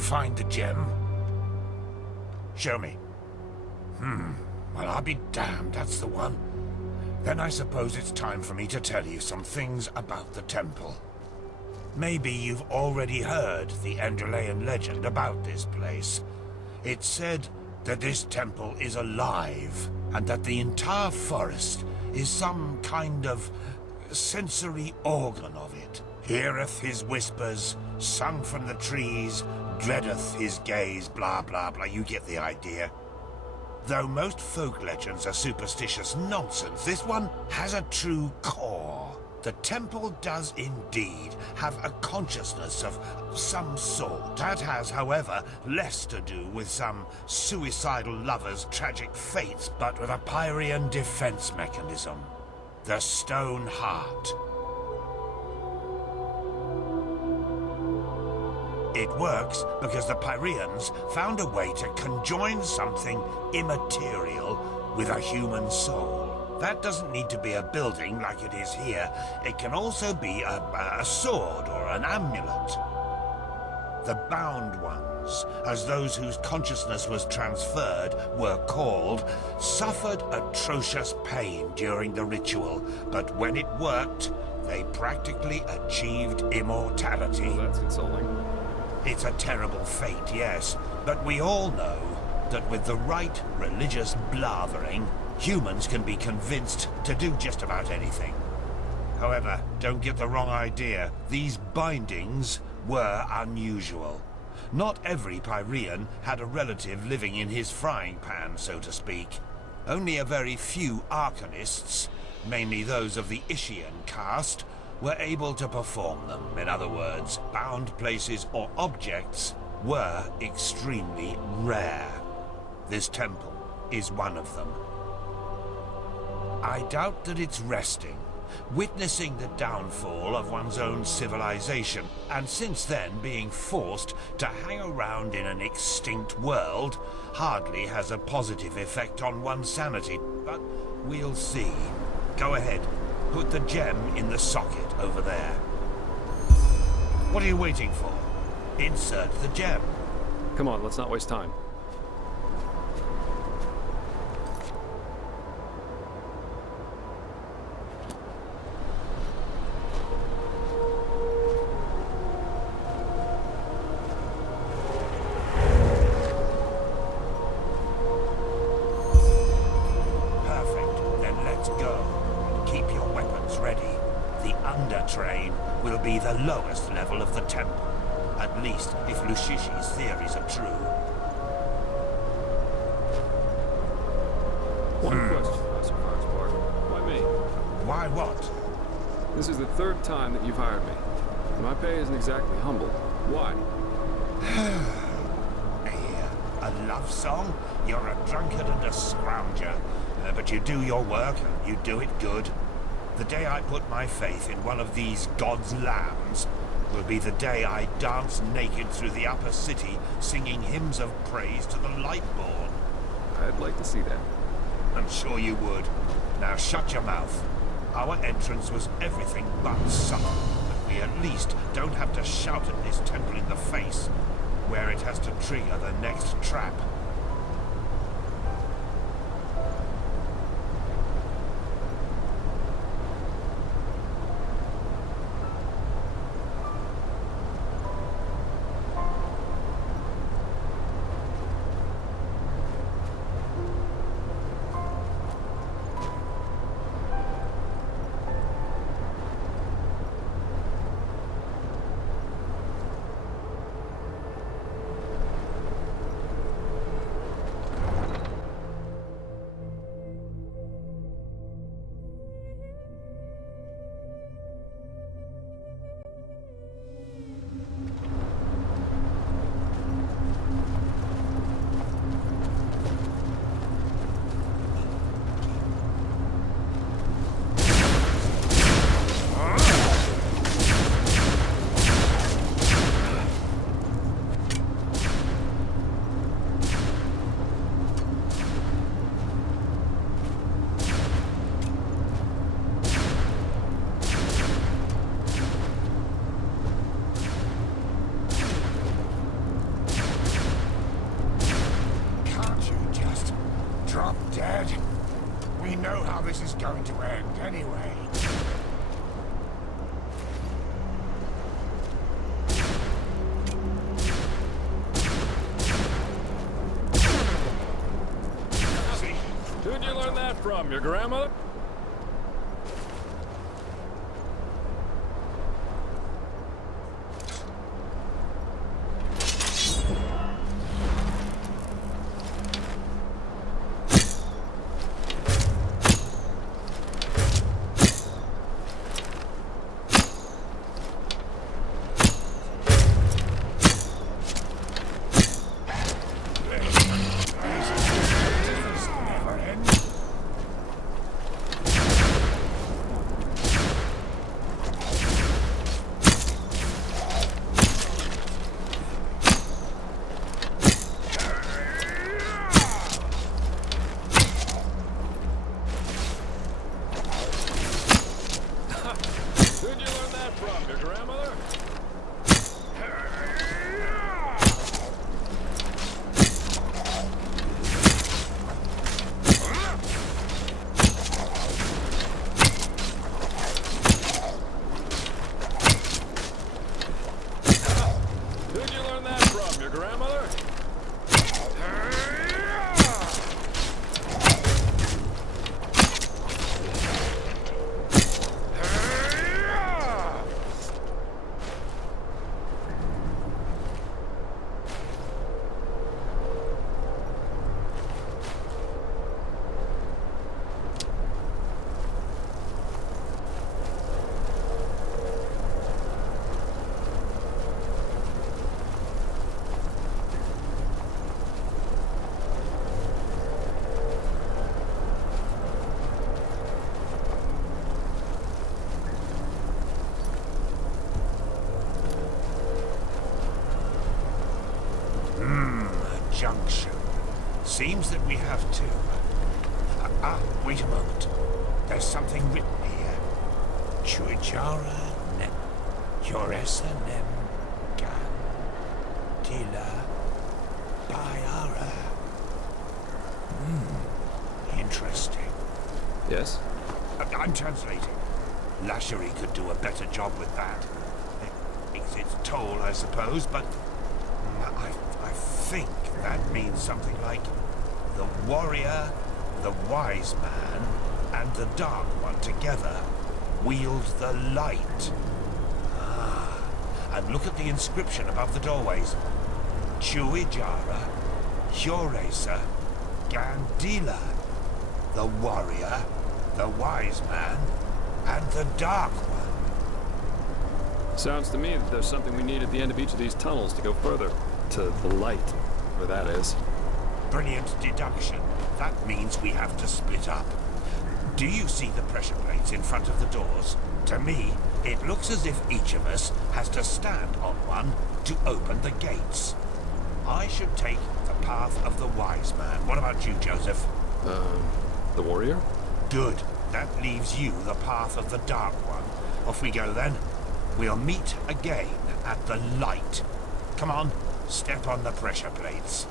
to find the gem? Show me. Well, I'll be damned, that's the one. Then I suppose it's time for me to tell you some things about the temple. Maybe you've already heard the Enderleyan legend about this place. It's said that this temple is alive, and that the entire forest is some kind of sensory organ of it. Heareth his whispers, sung from the trees, dreadeth his gaze, blah blah blah, you get the idea. Though most folk legends are superstitious nonsense, this one has a true core. The temple does indeed have a consciousness of some sort. That has, however, less to do with some suicidal lover's tragic fates, but with a Pyrean defense mechanism. The Stone Heart. It works because the Pyreans found a way to conjoin something immaterial with a human soul. That doesn't need to be a building like it is here. It can also be a sword or an amulet. The Bound Ones, as those whose consciousness was transferred were called, suffered atrocious pain during the ritual, but when it worked, they practically achieved immortality. Well, that's consoling. It's a terrible fate, yes, but we all know that with the right religious blathering, humans can be convinced to do just about anything. However, don't get the wrong idea. These bindings were unusual. Not every Pyrean had a relative living in his frying pan, so to speak. Only a very few arcanists, mainly those of the Ishian caste, were able to perform them. In other words, bound places or objects were extremely rare. This temple is one of them. I doubt that it's resting, witnessing the downfall of one's own civilization, and since then being forced to hang around in an extinct world hardly has a positive effect on one's sanity, but we'll see. Go ahead, put the gem in the socket over there. What are you waiting for? Insert the gem. Come on, let's not waste time. Train will be the lowest level of the temple, at least if Lushishi's theories are true. One question, Professor Farnsworth. Why me? Why what? This is the third time that you've hired me. My pay isn't exactly humble. Why? A love song? You're a drunkard and a scrounger. But you do your work, and you do it good. The day I put my faith in one of these God's lambs will be the day I dance naked through the upper city, singing hymns of praise to the Lightborn. I'd like to see that. I'm sure you would. Now shut your mouth. Our entrance was everything but subtle, but we at least don't have to shout at this temple in the face, where it has to trigger the next trap. going to end anyway? See? Who'd you learn that from? Your grandmother? Never end. Who'd you learn that from? Your grandmother? Who'd you learn that from? Your grandmother? Junction. Seems that we have to. Wait a moment. There's something written here. Chuijara nem Joresa nem gan tila bayara. Interesting. Yes? I'm translating. Lashery could do a better job with that. It's toll, I suppose, but I think that means something like the warrior, the wise man, and the dark one together wield the light. And look at the inscription above the doorways. Chuijara, Hjoresa, Gandila. The warrior, the wise man, and the dark one. Sounds to me that there's something we need at the end of each of these tunnels to go further. To the light, where that is. Brilliant deduction. That means we have to split up. Do you see the pressure plates in front of the doors? To me, it looks as if each of us has to stand on one to open the gates. I should take the path of the wise man. What about you, Joseph? The warrior? Good. That leaves you the path of the dark one. Off we go then. We'll meet again at the light. Come on, step on the pressure plates.